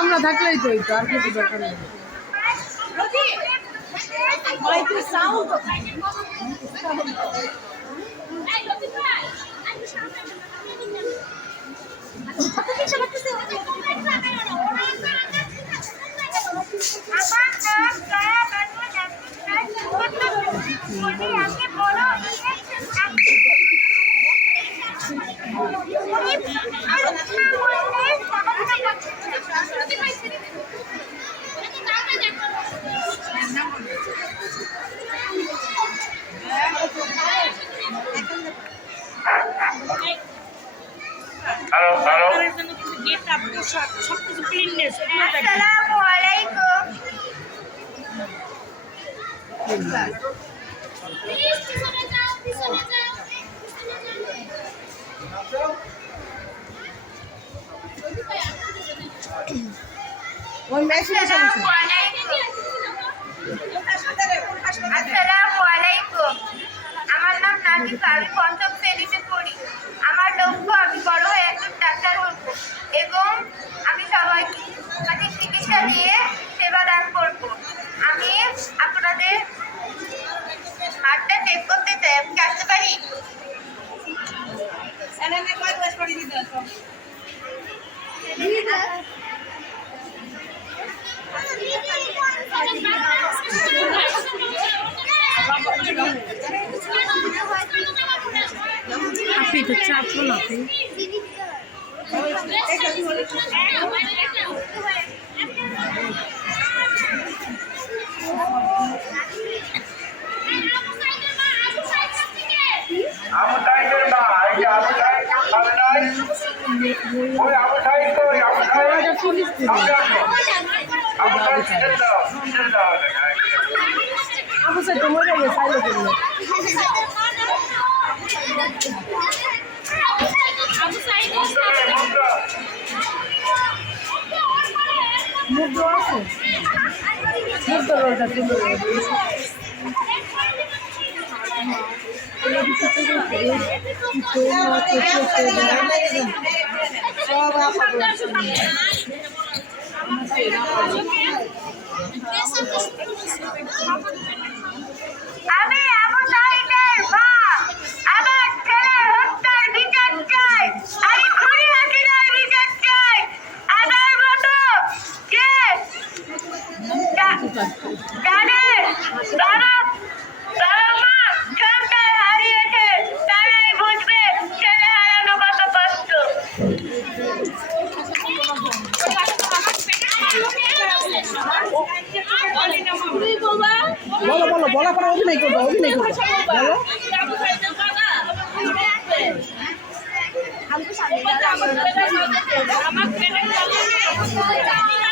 আমরা থাকলেই তো এই তো আর কিছু দরকার নেই। সবকিছু ক্লিননেস। আসসালামু আলাইকুম। ওই মেশিনের সমস্যা। আসসালামু আলাইকুম। আমার নাম নাজিফা, আমি পঞ্চম শ্রেণীতে পড়ি। আমার লক্ষ্য আমি বড় হয়ে একজন ডাক্তার হব এবং আমি সবাইকে সঠিক চিকিৎসা দিয়ে সেবা দান করব। আমি আপনাদের হাতটা চেক করতে চাই, আমি কি আসতে পারি? আপনি তো চাচ্ছো না আপনি। আবু সাইদের মা, এই যে আবু সাইদ খাবে নাই, ওই আবু সাইদ কই? আবু সাইদ সামনে আসো। আবু সাইদ ছেড়ে দাও, ছেড়ে দাও। আবু সাইদ তো মরে গেছে, আইলো করলো। মুখ দেওয়া আছে, মুখ দেওয়া ওটা তুলে আমি আবু সাইদের মা, আমার ছেলের হত্যার বিচার চাই, আমি খুনি হাসিনার বিচার চাই। আমার মতো কে যাদের বাবা মা সন্তান হারিয়েছে তারাই বুঝবে ছেলে হারানো কত কষ্ট। বলো বলো, বলা পরে অভিনয় করবো, অভিনয় করবো, বলো। আমার